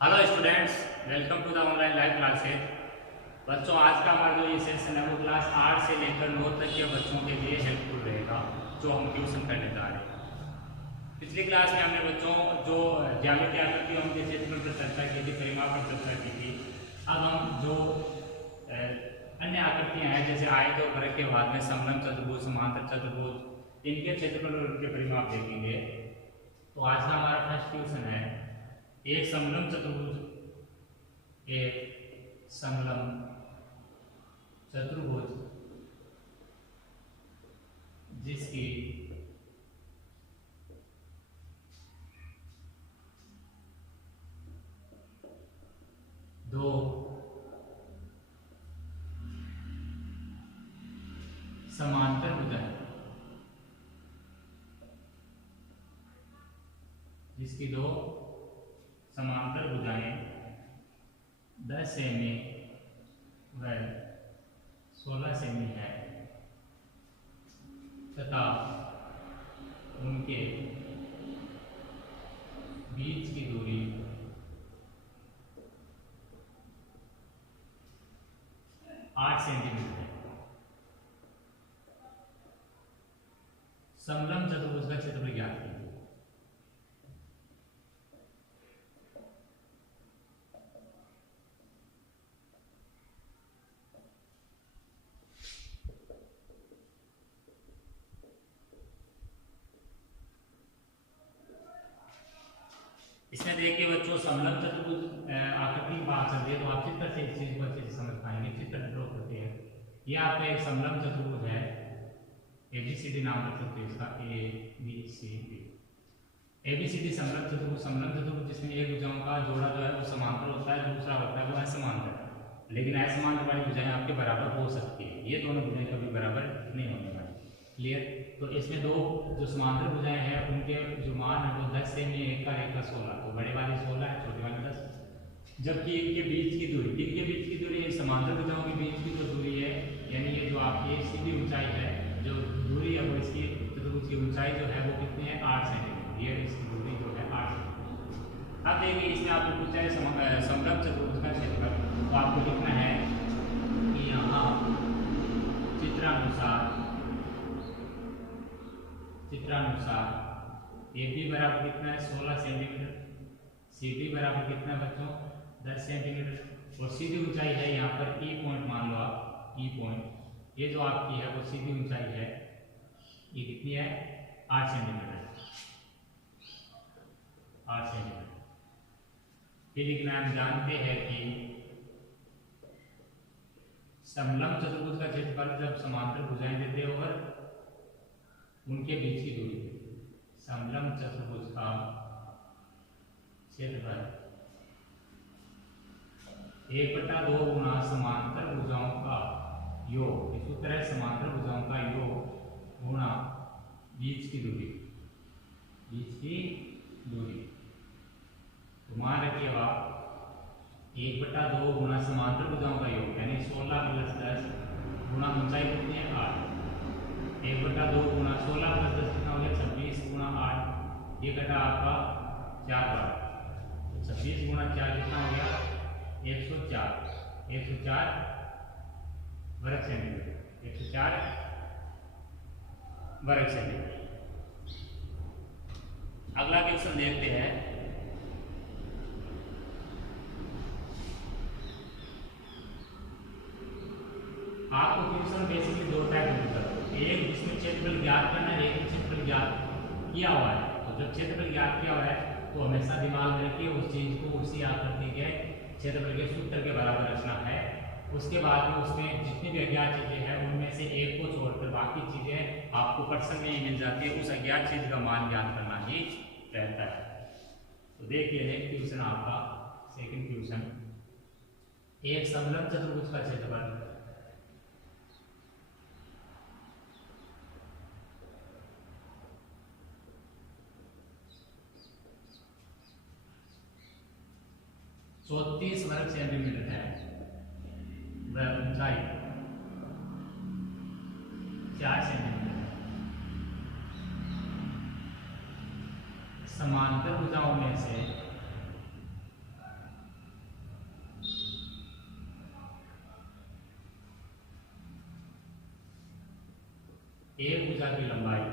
Hello students, welcome to the online live classes. बच्चों, आज का हमारा जो ये सेशन है वो क्लास 8 से लेकर 9 तक के बच्चों के लिए हेल्पफुल रहेगा, जो हम ट्यूशन करने जा रहे हैं। पिछली क्लास में हमने बच्चों जो ज्यामितीय आकृतियों के क्षेत्रफल पर चर्चा की थी, परिमाप पर चर्चा की थी। अब हम जो अन्य आकृतियां हैं जैसे आयत और वृत्त के बाद में समलंब चतुर्भुज, समांतर चतुर्भुज, इनके क्षेत्रफल और उनके परिमाप देखेंगे। तो आज का हमारा फर्स्ट क्वेश्चन है, एक समलंब चतुर्भुज, एक समलंब चतुर्भुज जिसकी दो समांतर भुजाएं, जिसकी दो समांतर भुजाएं 10 सेमी व 16 सेमी है तथा उनके बीच की दूरी 8 सेंटीमीटर है। समलंब चतुर्भुज का क्षेत्रफल ज्ञात कीजिए। इसमें देखिए बच्चों, समलंब चतुर्भुज आकृति की बात चल रही है, तो आप चित्र से इस चीज को अच्छे से समझ पाएंगे। चित्र ड्रॉ करते हैं। ये आपका एक समलंब चतुर्भुज है, एबीसीडी नाम रख सकते हैं इसका, A B C D. ABCD समलंब चतुर्भुज, समलंब चतुर्भुज जिसमें एक भुजाओं का जोड़ा जो है वो समांतर होता है, दूसरा होता है वो असमांतर। लेकिन असमांतर वाली भुजाएं आपके बराबर हो सकती है, ये दोनों भुजाएं कभी बराबर नहीं होने वाली। क्लियर? तो इसमें दो जो समांतर भुजाएं हैं उनके जो मान है वो 10 सेमी, एक का 16, तो बड़े वाली 16 है, छोटे वाली 10। जबकि इनके बीच की दूरी समांतर भुजाओं के बीच की जो दूरी है, यानी ये जो आपकी सीधी ऊंचाई है, जो दूरी है वो इसकी चतुर्भुज की ऊंचाई जो है वो कितनी है, 8 सेंटीमीटर। ये इसकी दूरी जो है 8 सेंटीमीटर। अब देखिए, इसमें आपको पूछा है समलंब चतुर्भुज का क्षेत्रफल, तो आपको लिखना है कि यहाँ चित्रानुसार ए बी बराबर कितना है, 16 सेंटीमीटर, सी डी बराबर कितना है बच्चों, 10 सेंटीमीटर, और सीधी ऊंचाई है यहाँ पर ई पॉइंट, मान लो आप ई पॉइंट, ये जो आपकी है वो सीधी ऊंचाई है, ये कितनी है, 8 सेंटीमीटर, 8 सेंटीमीटर। फिर लिखना, हम जानते हैं कि समलंब चतुर्भुज का क्षेत्रफल जब समांतर भुजाएं देते हैं और उनके बीच की दूरी, समलंब चतुर्भुज का क्षेत्रफल 1/2 गुना समांतर भुजाओं का योग, इस सूत्र है समांतर भुजाओं का योग गुना बीच की दूरी, तो मान रखिए आप 1/2 गुना समांतर भुजाओं का योग यानी 16 + 10 गुना ऊंचाई कितनी है, 8। 1/2 गुना 16 + 10 कितना हो गया, 26 गुना 8, ये कटा आपका 4 बार, तो 26 गुना 4 कितना हो गया, 104 वर्ग सेंटीमीटर, 104 वर्ग सेंटीमीटर। अगला क्वेश्चन देखते हैं। आपको क्वेश्चन बेसिकली दो टाइप में मिलता है, एक जिसमें क्षेत्रफल ज्ञात करना है, एक क्षेत्रफल ज्ञात किया हुआ है। तो जब क्षेत्रफल ज्ञात किया हुआ है तो हमेशा दिमाग में रखिए उस चीज को उसी आकृति के क्षेत्रफल के सूत्र के बराबर रखना है। उसके बाद में उसमें जितनी भी अज्ञात चीजें हैं उनमें से एक को छोड़कर बाकी चीजें आपको प्रश्न में ही मिल जाती है, उस अज्ञात चीज का मान ज्ञात करना ही रहता है। तो देखिए क्वेश्चन आपका सेकंड क्वेश्चन, एक समलंब चतुर्भुज का क्षेत्रफल चौतीस वर्ग सेंटीमीटर है, वह ऊंचाई 4 सेंटीमीटर है। समांतर भुजाओं में से की लंबाई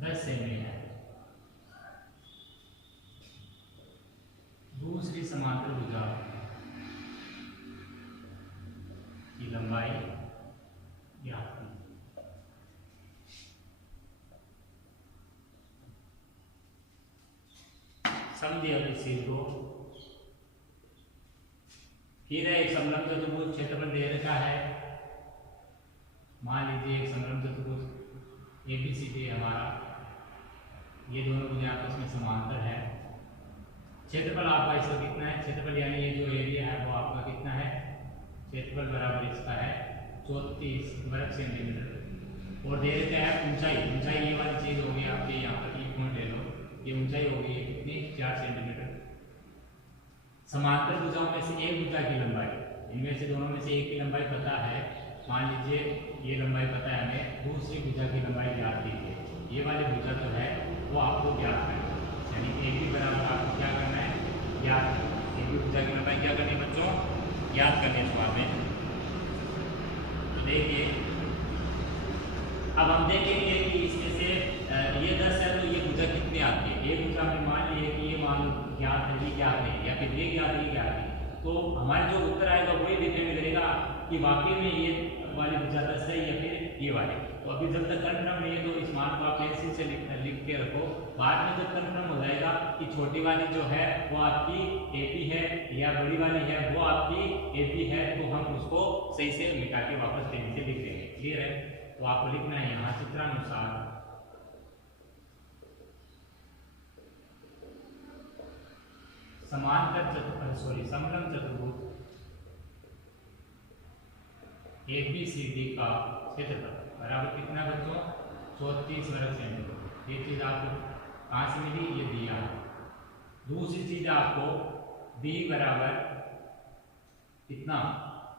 10 सेमी है, दूसरी समांतर भुजा की लंबाई ज्ञात कीजिए। समझिए अब इस चीज को। फिर एक समलंब चतुर्भुज क्षेत्रफल दे रखा है। मान लीजिए एक समलंब चतुर्भुज एबीसीडी है हमारा, ये दोनों भुजाएं आपस में समांतर है। क्षेत्रफल आपका इसका कितना है? क्षेत्रफल यानी ये जो एरिया है वो आपका कितना है? क्षेत्रफल बराबर इसका है 34 वर्ग सेंटीमीटर। और दे रखा है ऊंचाई, ऊंचाई ये वाली चीज होगी आपके यहाँ पर एक पॉइंट ले लो, ये ऊंचाई होगी कितनी? 4 सेंटीमीटर। समांतर भुजाओं में से एक भुजा की लंबाई, इनमें से दोनों में से एक की लंबाई पता है, मान लीजिए ये लंबाई पता है हमें, दूसरी भुजा की लंबाई ज्ञात कीजिए। ये वाली भुजा जो है वो आपको ज्ञात करना है, यानी एक भी बराबर आपको क्या करना है? ज्ञात। एक भी भुजा की लंबाई क्या करनी है बच्चों? ज्ञात करनी है सवाल में। तो देखिए अब हम देखेंगे कि इसमें से ये 10 है तो ये भुजा कितनी आती है। एक भुजा में मान लिए कि ये मान ज्ञात है, ये ज्ञात है, या फिर ये ज्ञात है, ये ज्ञात है, तो हमारा जो उत्तर आएगा वही डिपेंड करेगा कि वाकई में ये वाली भुजा 10 है या फिर ये वाली। तो अभी जब तक कन्फर्म नहीं है तो इस मान को आप पेंसिल से लिख के रखो। बाद में जब कन्फर्म हो जाएगा कि छोटी वाली जो है वो आपकी एपी है या बड़ी वाली है वो आपकी एपी है, तो हम उसको सही से मिटा के वापस पेन से लिख देंगे। क्लियर है? तो आपको लिखना है यहाँ चित्रानुसार समलंब चतुर्भुज एबीसीडी का क्षेत्रफल बराबर कितना बच्चों? 34 वर्ग सेंटीमीटर। ये चीज आपको कहाँ से मिली? ये दिया। दूसरी चीज आपको डी बराबर कितना?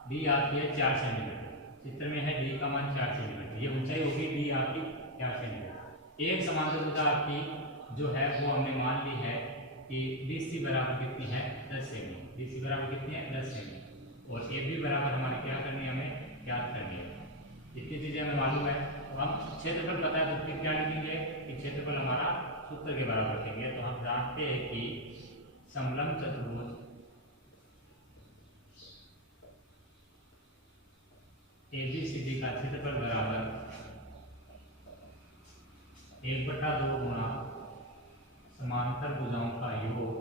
डी आपकी है 4 सेंटीमीटर। चित्र में है डी का मान 4 सेंटीमीटर, ये ऊंचाई होगी डी आपकी 4 सेंटीमीटर। एक समांतर भुजा आपकी जो है वो हमने मान ली है कि BC बराबर कितनी है? 10 सेमी। BC बराबर कितनी है? 10 सेमी। और AB बराबर हमारे क्या करनी है? हमें ज्ञात करनी है। इतनी चीजें हमें मालूम है। अब हम क्षेत्रफल पता है तो फिर क्या लिखेंगे कि क्षेत्रफल हमारा सूत्र के बराबर रखेंगे। तो हम जानते हैं कि समलंब चतुर्भुज ABCD का क्षेत्रफल बराबर 1/2 गुणा समांतर भुजाओं का योग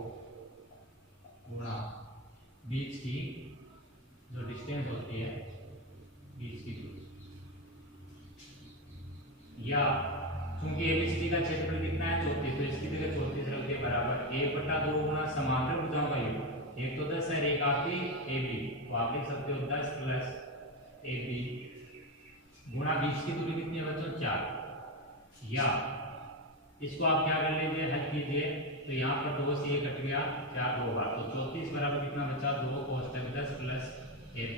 गुणा बीच की जो डिस्टेंस होती है, बीच की दूरी, या चूंकि एबीसीडी का क्षेत्रफल कितना है? 34, तो इसकी जगह 34 रख दिए बराबर 1/2 गुणा समांतर भुजाओं का योग। एक तो 10 है, एक आपकी AB, तो आप लिख सकते हो 10 प्लस AB गुणा बीच की दूरी कितनी है बच्चों? 4। या इसको आप क्या कर लीजिए? हल कीजिए। तो यहाँ पर 2 से 1 कट गया, 4 2 बार, तो 34 बराबर कितना बचा? 2 कोष्टक 10 प्लस AB।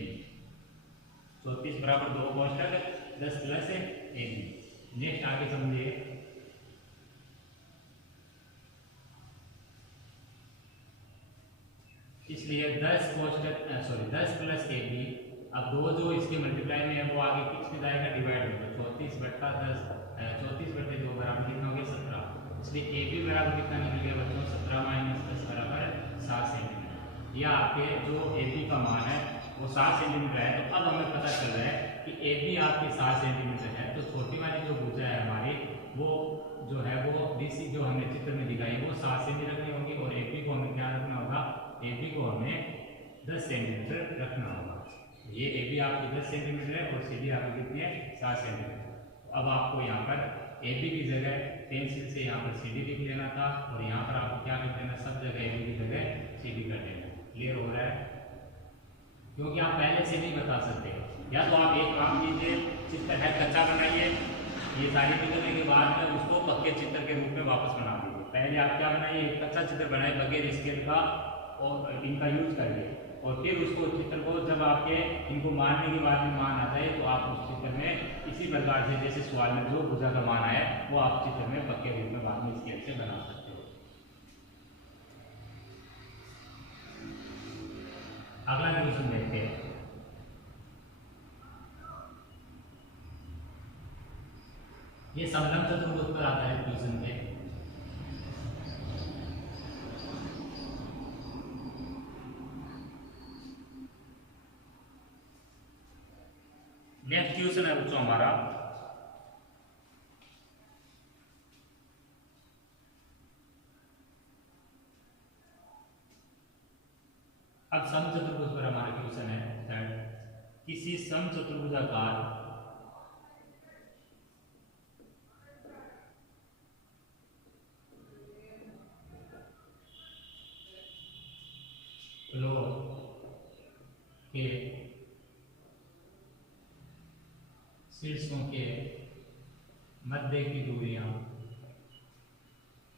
34 बराबर 2 कोष्टक 10 प्लस AB। नेक्स्ट आगे समझिए। इसलिए 10 प्लस AB, अब 2 जो इसके मल्टीप्लाई में है वो आगे किस में जाएगा? डिवाइड होगा। 34/2 बराबर कितना हो गया? 17। इसलिए AB बराबर कितना निकल गया बच्चों? 17 - 10 बराबर 7 सेंटीमीटर। यह आपके जो AB का मान है वो 7 सेंटीमीटर है। तो अब हमें पता चल रहा है कि AB आपकी 7 सेंटीमीटर है, तो छोटी वाली जो भुजा है हमारी वो जो है वो BC जो हमने चित्र में दिखाई वो 7 सेमी रखनी होगी, और AB को हमें क्या रखना होगा? AB को हमें 10 सेंटीमीटर रखना होगा। ये AB आपकी 10 सेंटीमीटर है और CD आपकी कितनी है? 7 सेंटीमीटर। अब आपको यहाँ पर AB की जगह पेंसिल से यहाँ पर CD लिख लेना था, और यहाँ पर आपको क्या कर देना? सब जगह AB की जगह CD कर देना। क्लियर हो रहा है? क्योंकि आप पहले से नहीं बता सकते, या तो आप एक काम कीजिए, चित्र है कच्चा बनाइए, ये सारी निकलने के बाद में उसको पक्के चित्र के रूप में वापस बना दीजिए। पहले आप क्या बनाइए? एक कच्चा चित्र बनाए बगैर स्केल का और इनका यूज करिए, और फिर उसको चित्र को जब आपके इनको मारने के बाद में मान आ जाए तो आप उस चित्र में इसी प्रकार से जैसे सवाल में जो भुजा का मान आया वो आप चित्र में पक्के रूप में बाद में स्केल से बना सकते हो। अगला क्वेश्चन देखते हैं। ये समलंब चतुर्भुज पर आधारित क्वेश्चन थे। नेक्स्ट क्वेश्चन है बच्चों हमारा, अब समचतुर्भुज पर हमारा क्वेश्चन है दैट किसी समचतुर्भुजाकार के शीर्षों के मध्य की दूरियां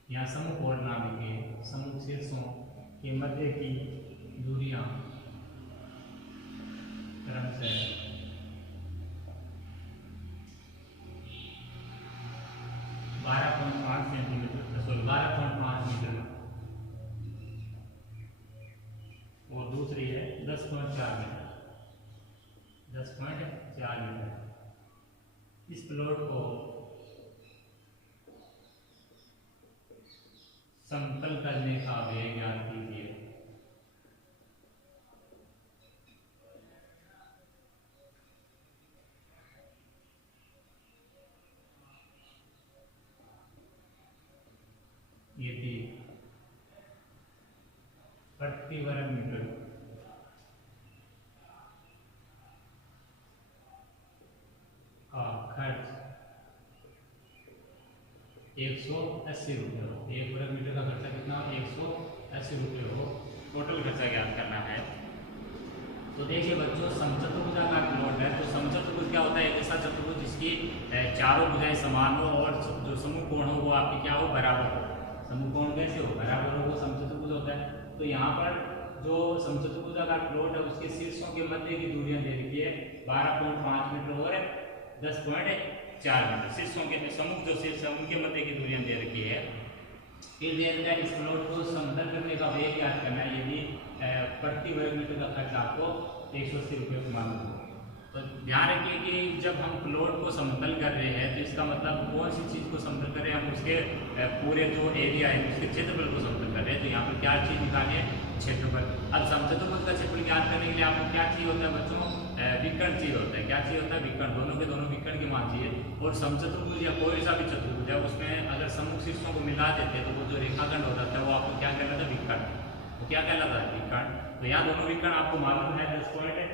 या समकोण नाम के समूह शीर्षों के मध्य की दूरियां क्रमशः 12.5 सेंटीमीटर 12.5 मीटर और दूसरी है 10.4 मीटर 10.4 मीटर। इस प्लॉट को समतल करने का व्यय ज्ञात कीजिए। यदि प्रति वर्ग मीटर का खर्च 180 रुपये हो, 1 वर्ग मीटर का खर्चा कितना हो, 180 रुपये हो, टोटल खर्चा ज्ञात करना है। तो देखिए बच्चों, समचतुर्भुजाकार प्लॉट है तो समचतुर्भुज क्या होता है, एक ऐसा चतुर्भुज जिसकी चारों भुजाएं समान हो और जो समूह कोण हो वो आपके क्या हो, बराबर हो। समूह कोण कैसे हो, बराबर हो, वो समचतुर्भुज होता है। तो यहाँ पर जो समचतुर्भुजाकार प्लॉट है उसके शीर्षों के मध्य की दूरियां दे रखी है 12.5 मीटर और 10.4 मीटर। शीर्षों के समूह जो शीर्ष है उनके मध्य की दूरियां दे रखी है। फिर दे रखा है इस प्लॉट को समतल करने का व्यय ज्ञात करना है। यदि प्रति वर्ग मीटर का खर्च आपको 180 रुपये मालूम हो। तो ध्यान रखिए कि जब हम प्लॉट को समतल कर रहे हैं तो इसका मतलब कौन सी चीज़ को समतल कर रहे हैं, हम उसके पूरे जो एरिया है उसके क्षेत्रफल को समतल कर रहे हैं। तो यहाँ पर क्या चीज़ निकाली है, क्षेत्रफल। अब समचतुर्भुज का क्षेत्रफल ज्ञात करने के लिए आपको क्या चाहिए होता है बच्चों, विकर्ण चाहिए होता है। क्या चाहिए होता है, विकर्ण। दोनों के दोनों विकर्ण के मान चाहिए। और समचतुर्भुज या कोई सा भी चतुर्भुज है उसमें अगर समूह शीर्षों को मिला देते हैं तो वो जो रेखाखंड होता है वो आपको क्या कहलाता है, विकर्ण। वो क्या कहलाता है, विकर्ण। तो यहाँ दोनों विकर्ण आपको मालूम है 10.4 है,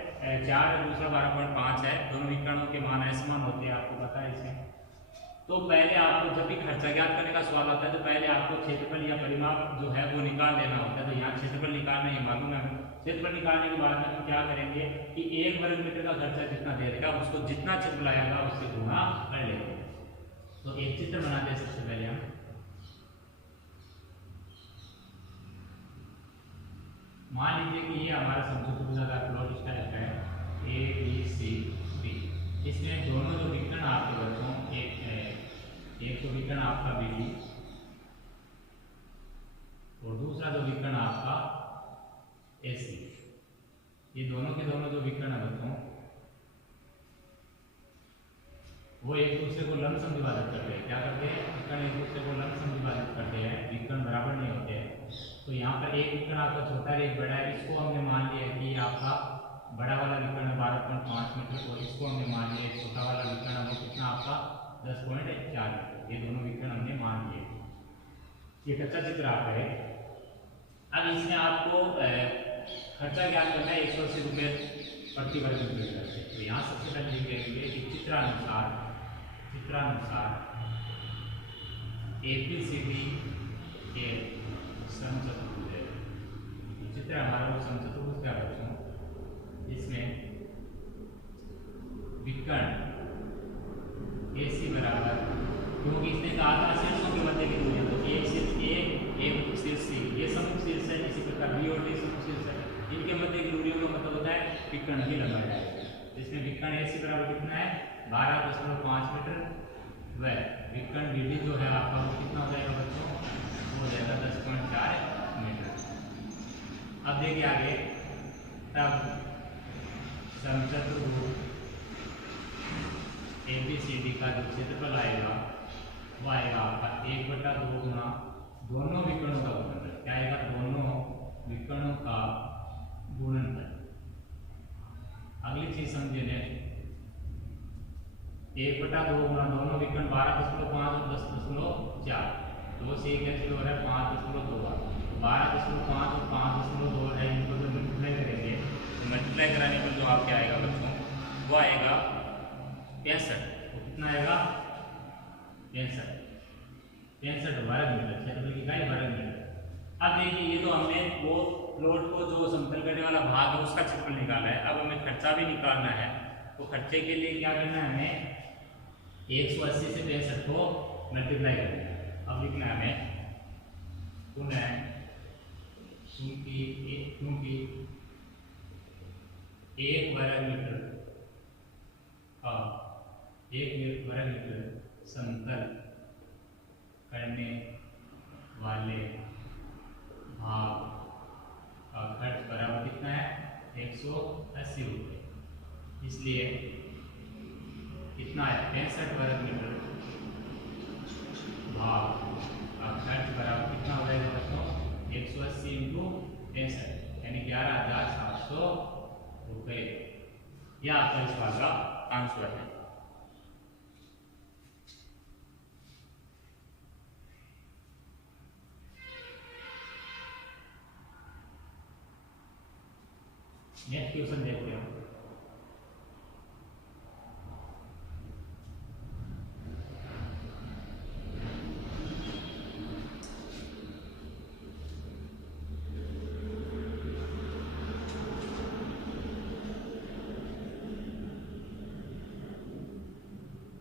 दूसरा 12.5 है। दोनों विकर्णों के मान असमान होते हैं, आपको पता है इसमें। तो पहले आपको जब भी खर्चा ज्ञात करने का सवाल आता है तो पहले आपको क्षेत्रफल या परिमाप जो है वो निकाल लेना होता है। तो यहाँ क्षेत्रफल निकालना ही मालूम है हमें। क्षेत्रफल निकालने के बाद में हम क्या करेंगे कि 1 वर्ग मीटर का खर्चा जितना दे देगा उसको जितना क्षेत्रफल आएगा उससे गुणा कर लेंगे। तो एक चित्र बनाते हैं सबसे पहले हम। मान लीजिए कि ये हमारा समचतुर्भुजाकार प्लॉट इस टाइप का है, ए बी सी डी। इसमें दोनों जो विकर्ण आपके बच्चों, एक तो विकर्ण आपका बी डी और दूसरा जो विकर्ण आपका ए सी। ये दोनों के दोनों जो विकर्ण है बच्चों वो एक दूसरे को लमसम विभाजित करते हैं। क्या करते हैं, विकर्ण एक दूसरे को लमसम विभाजित करते हैं, विकर्ण बराबर नहीं होते हैं। तो यहाँ पर एक विकर्ण आपका छोटा है, एक बड़ा है। इसको हमने मान लिया कि आपका बड़ा वाला विकर्ण 12.5 मीटर और इसको हमने मान लिया छोटा वाला विकर्ण वो कितना आपका 10.4 मीटर। ये दोनों विकर्ण हमने मान लिए। ये कच्चा चित्र आपका है। अब इसमें आपको खर्चा ज्ञात करना है 180 रुपये प्रति वर्ग मीटर। तो यहाँ सबसे पहले लिख लेंगे कि चित्रानुसार ABCD के समचतुर्भुज है। चित्र हमारा वो समचतुर्भुज का बच्चों जिसमें विकर्ण AC बराबर, क्योंकि इसने कहा था शीर्षों के मध्य की दूरी, तो एक शीर्ष A एक शीर्ष C, ये समूह शीर्ष है। इसी प्रकार B और D समूह शीर्ष है। इनके मध्य की दूरियों का मतलब होता है विकर्ण की लंबाई। इसमें विकर्ण AC बराबर कितना है 12.5 मीटर व विकर्ण BD जो है आपका वो कितना हो जाएगा बच्चों, वो हो जाएगा 10.4 मीटर। अब देखिए आगे, तब समचतुर्भुज ABCD का जो क्षेत्रफल आएगा वो आएगा आपका 1/2 गुना दोनों विकर्णों का गुणनफल। क्या आएगा? दोनों विकर्णों का गुणनफल। अगली चीज समझिए नेक्स्ट, 1/2 गुना दोनों विकर्ण 12.5 और 10.4, 2 से 1 कैंसिल हो रहा है 5.2 बार, 12.5 और 5.2 है, इनको जो मल्टीप्लाई करेंगे तो मल्टीप्लाई कराने पर जो आपके आएगा बच्चों वो आएगा 65। तो कितना आएगा? 65 वर्ग मीटर, क्षेत्रफल की इकाई वर्ग मीटर। अब देखिए ये तो हमने वो प्लॉट को जो समतल करने वाला भाग है उसका क्षेत्रफल निकाला है। अब हमें खर्चा भी निकालना है, तो खर्चे के लिए क्या करना है? हमें 180 से 65 को मल्टीप्लाई करना है। अब लिखना है हमें पुनः क्योंकि 1 वर्ग मीटर का 1 वर्ग मीटर समतल करने वाले भाग का खर्च बराबर कितना है? 180 रुपये। इसलिए कितना है? 65 वर्ग मीटर भाग का खर्च बराबर कितना हो जाएगा बच्चों? 180 इंटू 65 यानी 11,700 रुपये। यह आपका इस बात का आंसर है। नेक्स्ट क्वेश्चन देखते हैं।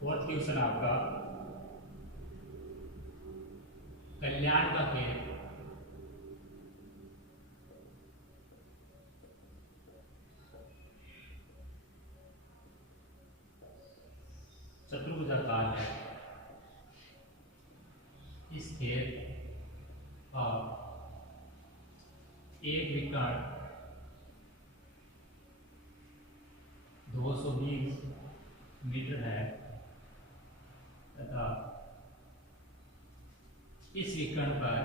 फोर्थ क्वेश्चन आपका कल्याण का खेल चतुर्भुजाकार है। इस खेल का एक विकर्ण 220 मीटर है तथा इस विकर्ण पर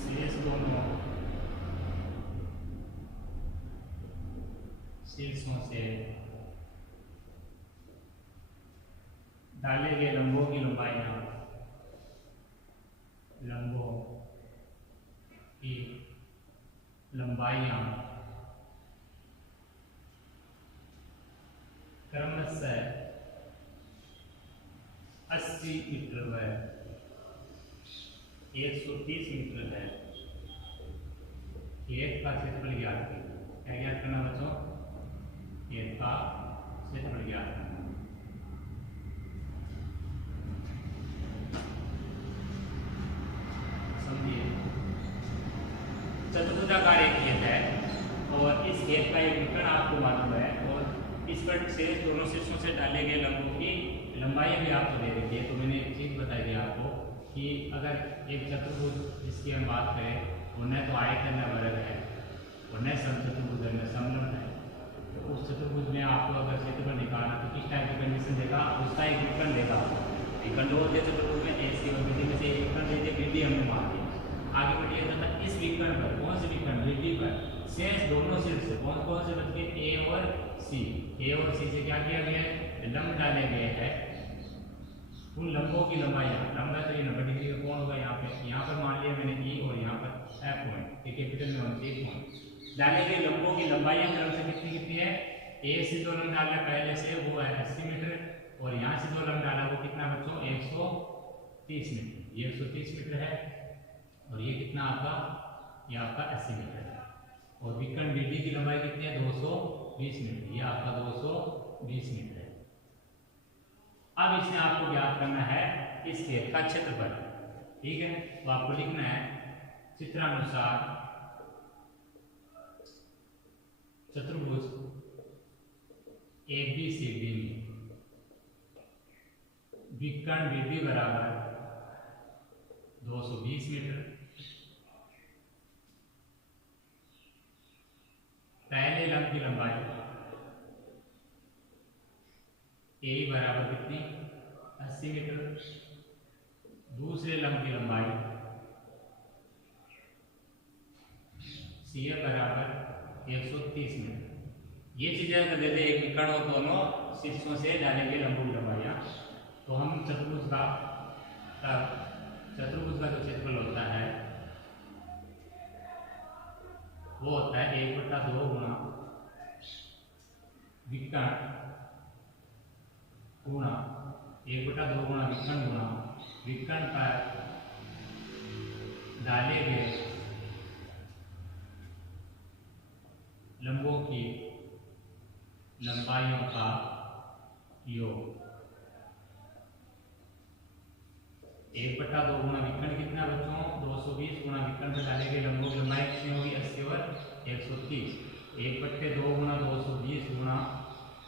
शेष दोनों शीर्षों से डाले गए लंबों की लंबाइयां क्रमशः 80 मीटर व 130 मीटर है। खेत का क्षेत्रफल ज्ञात कीजिए। क्या ज्ञात करना बच्चों? खेत का क्षेत्रफल ज्ञात करना। समझिए, चतुर्भुजाकार एक खेत है और इस खेत का एक विकर्ण आपको मालूम है और इस पर से दोनों शीर्षों से डाले गए लंबों की लंबाई भी आपको दे रखी है। तो मैंने एक चीज बताई थी आपको कि अगर एक चतुर्भुज जिसकी हम बात करें वो न तो आयतन में वर्ग है और न समचतुर्भुज में समलंब है, तो उस चतुर्भुज में आपको अगर क्षेत्रफल निकालना तो किस टाइप की कंडीशन देगा? उसका एक विकर्ण देगा। विकर्ण होते चतुर्भुज में ऐसी विधि में से एक विकर्ण देते, विधि हमने मान ली। आगे बढ़िए तथा इस विकर्ण पर कौन से विकर्ण? विधि पर शेष दोनों शीर्ष से कौन कौन से बच गए? ए और सी। ए और सी से क्या किया गया है? लंब डाले गए हैं। उन लंबों की लंबाई, लंबा तो ये 90 डिग्री का कोण होगा। यहाँ पर मान लिया मैंने ई और यहाँ पर एफ पॉइंट, कैपिटल में 1 पॉइंट डाले गए लंबों की लंबाई क्रम से कितनी कितनी है? ए से जो लंब डाला पहले से वो है 80 मीटर और यहाँ से जो लंब डाला वो कितना बच्चों? 130 मीटर। ये 130 मीटर है और ये कितना आपका? ये आपका 80 मीटर है। और विकर्ण बीडी की लंबाई कितनी है? 220 मीटर। ये आपका 220 मीटर है। अब इसमें आपको ज्ञात करना है इस खेत का क्षेत्रफल। ठीक है, तो आपको लिखना है चित्रानुसार चतुर्भुज ABCD में विकर्ण बीडी बराबर 220 मीटर की लंबाई ए बराबर कितनी 80 मीटर, दूसरे लंब की लंबाई सी ए बराबर 130 मीटर। ये चीजें अगर देते एक विकर्ण और दोनों शीर्षों से डालेंगे लंबों की लंबाइयाँ, तो हम चतुर्भुज का जो क्षेत्रफल होता है वो होता है 1/2 गुणा विकर्ण गुणा 1/2 गुणा विकर्ण गुणा विकर्ण पर डाले गए लंबों की लंबाइयों का योग। 1/2 गुणा विकर्ण कितना बच्चों 220 गुणा विकर्ण पर डाले गए लंबों की लंबाई कितनी होगी 80 और 130। 1/2 गुणा 220 गुणा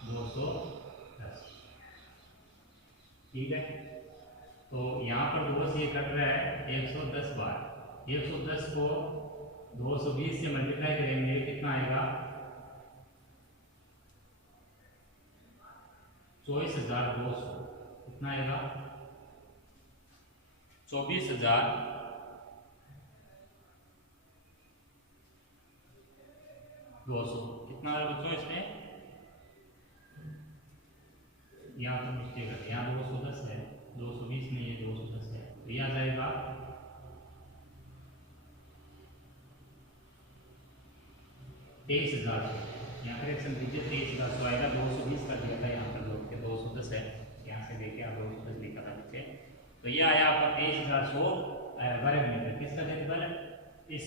210। ठीक है, तो यहाँ पर 2 से ये कट रहा है 110 बार। 110 को 220 से मल्टीप्लाई करेंगे कितना आएगा 24,200। कितना आएगा 24,200। कितना आ रहा है बच्चों इसमें, यहाँ तो मिस्टेक है, यहाँ 210 है 220 नहीं है 210 है, तो यह आ जाएगा 23,000। यहाँ करेक्शन दीजिए 23,000 आएगा, 220 कर दिया था यहाँ पर जोड़ के 210 है, यहाँ से देखिए आप 210 लिखा था नीचे, तो ये आया आपका 23,100 वर्ग मीटर। किसका क्षेत्रफल इस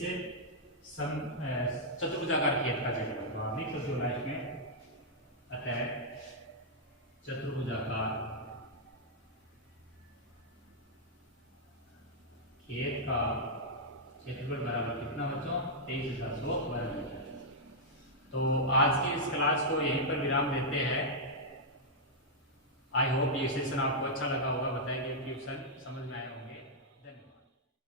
चतुर्भुजाकार खेत का क्षेत्रफल। तो आप लिख सकते हो लास्ट में, अतः चतुर्भुजाकार खेत का क्षेत्रफल बराबर कितना बच्चों 23,100 वर्ग मीटर। तो आज की इस क्लास को यहीं पर विराम देते हैं। आई होप ये सेशन आपको अच्छा लगा होगा, बताइए ट्यूशन समझ में आया होगा।